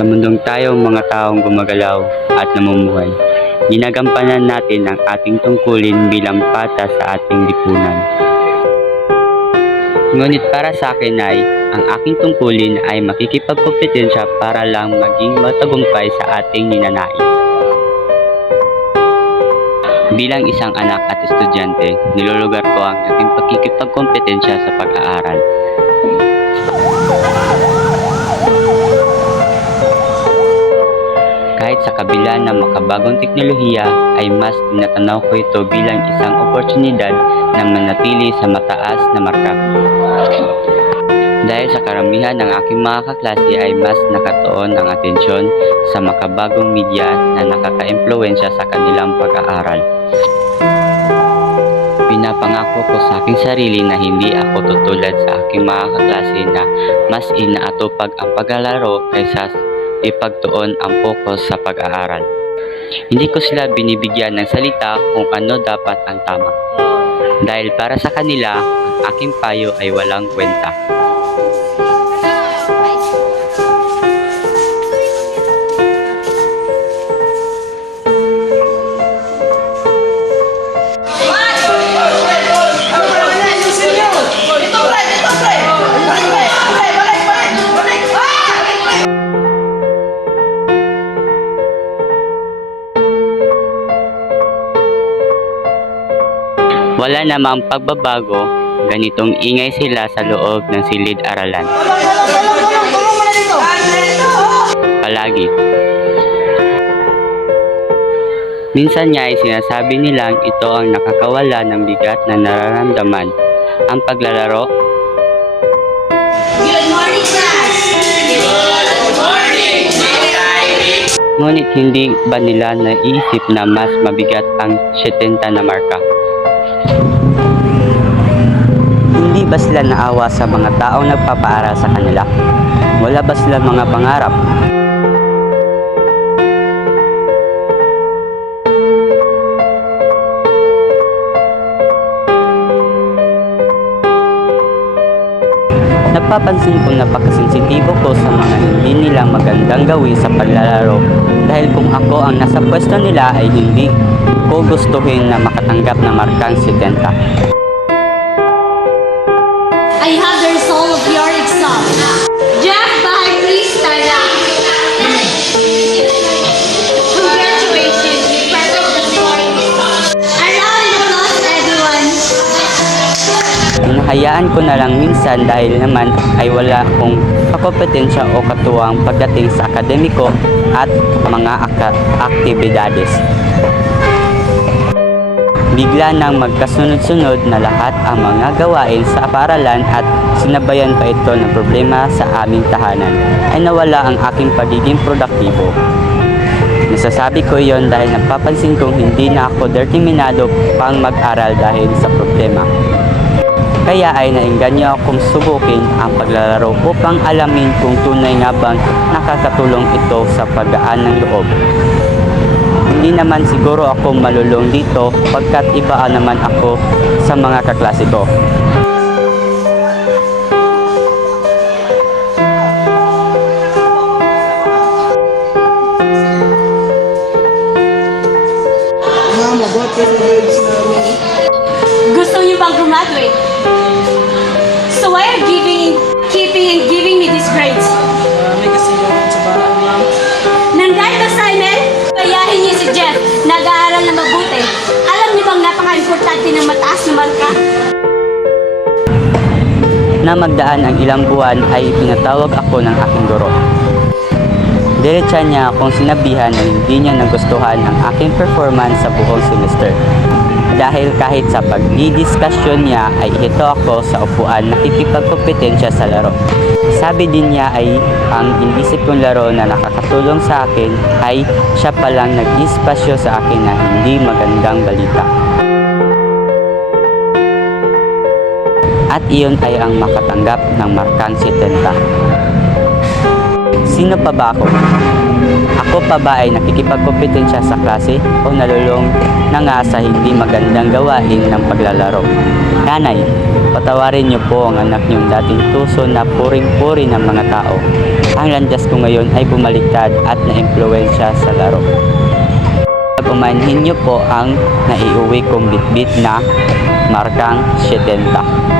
Sa mundong tayong mga taong gumagalaw at namumuhay, ginagampanan natin ang ating tungkulin bilang patas sa ating lipunan. Ngunit para sa akin ay, ang aking tungkulin ay makikipagkompetensya para lang maging matagumpay sa ating ninanais. Bilang isang anak at estudyante, nilulugar ko ang aking pakikipagkompetensya sa pag-aaral. Kahit sa kabila ng makabagong teknolohiya ay mas tinatanaw ko ito bilang isang oportunidad na manatili sa mataas na marka. Dahil sa karamihan ng aking mga kaklase ay mas nakatuon ang atensyon sa makabagong media na nakaka-impluwensya sa kanilang pag-aaral. Pinapangako ko sa aking sarili na hindi ako tutulad sa aking mga kaklase na mas inaatupag ang paglalaro kaysa ipagtuon ang focus sa pag-aaral. Hindi ko sila binibigyan ng salita kung ano dapat ang tama. Dahil para sa kanila, ang aking payo ay walang kwenta. Wala namang pagbabago, ganitong ingay sila sa loob ng silid-aralan. Palagi. Minsan nga ay sinasabi nilang ito ang nakakawala ng bigat na nararamdaman, ang paglalaro. Good morning, class! Good morning! Ngunit hindi ba nila naisip na mas mabigat ang 70 na marka? Hindi ba sila naawa sa mga taong nagpapaaral sa kanila? Wala ba sila mga pangarap? Napapansin ko napakasensitibo ko sa mga hindi nilang magandang gawin sa paglalaro dahil kung ako ang nasa pwesto nila ay hindi ko gustuhin na makatanggap ng markang 70. I have the result of your exam. Jeff, bahay, please stand up. Congratulations, you passed the scoring exam. A round of applause, everyone. Hinahayaan ko na lang minsan dahil naman ay wala akong kakompetensya o katuwang pagdating sa akademiko at mga aktibidades. Bigla nang magkasunod-sunod na lahat ang mga gawain sa paaralan at sinabayan pa ito ng problema sa aming tahanan, ay nawala ang aking pagiging produktibo. Nasasabi ko iyon dahil napapansin kong hindi na ako determinado pang mag-aral dahil sa problema. Kaya ay naengganyo akong subukin ang paglalaro upang alamin kung tunay nga bang nakakatulong ito sa paggaan ng loob. Hindi naman siguro ako malulong dito pagkat ibaan naman ako sa mga kaklase ko. Gusto niyo bang graduate? So why are keeping and giving me these grades? May kasiyahan sa bahay, ma'am. Nang dahil assignment, kayahin niyo si Jeff, nag-aaral na mabuti. Alam niyo bang napaka-importante ng mataas na marka? Na magdaan ang ilang buwan ay pinatawag ako ng aking guro. Diretsa niya akong sinabihan na hindi niya nagustuhan ang aking performance sa buong semester. Dahil kahit sa pagdidiskusyon niya ay ito ako sa upuan nakikipagkompetensya sa laro. Sabi din niya ay ang inisip kong laro na nakakatulong sa akin ay siya palang nag-ispasyo sa akin na hindi magandang balita. At iyon ay ang makatanggap ng markang 70. Sino pa ba ako? Ako pa ba ay nakikipagkompetensya sa klase o nalulong na nga sa hindi magandang gawain ng paglalaro? Nanay, patawarin niyo po ang anak niyong dating tuso na puring-puri ng mga tao. Ang landas ko ngayon ay bumaliktad at na-impluensya sa laro. Umanhin niyo po ang naiuwi kong bitbit na markang 70.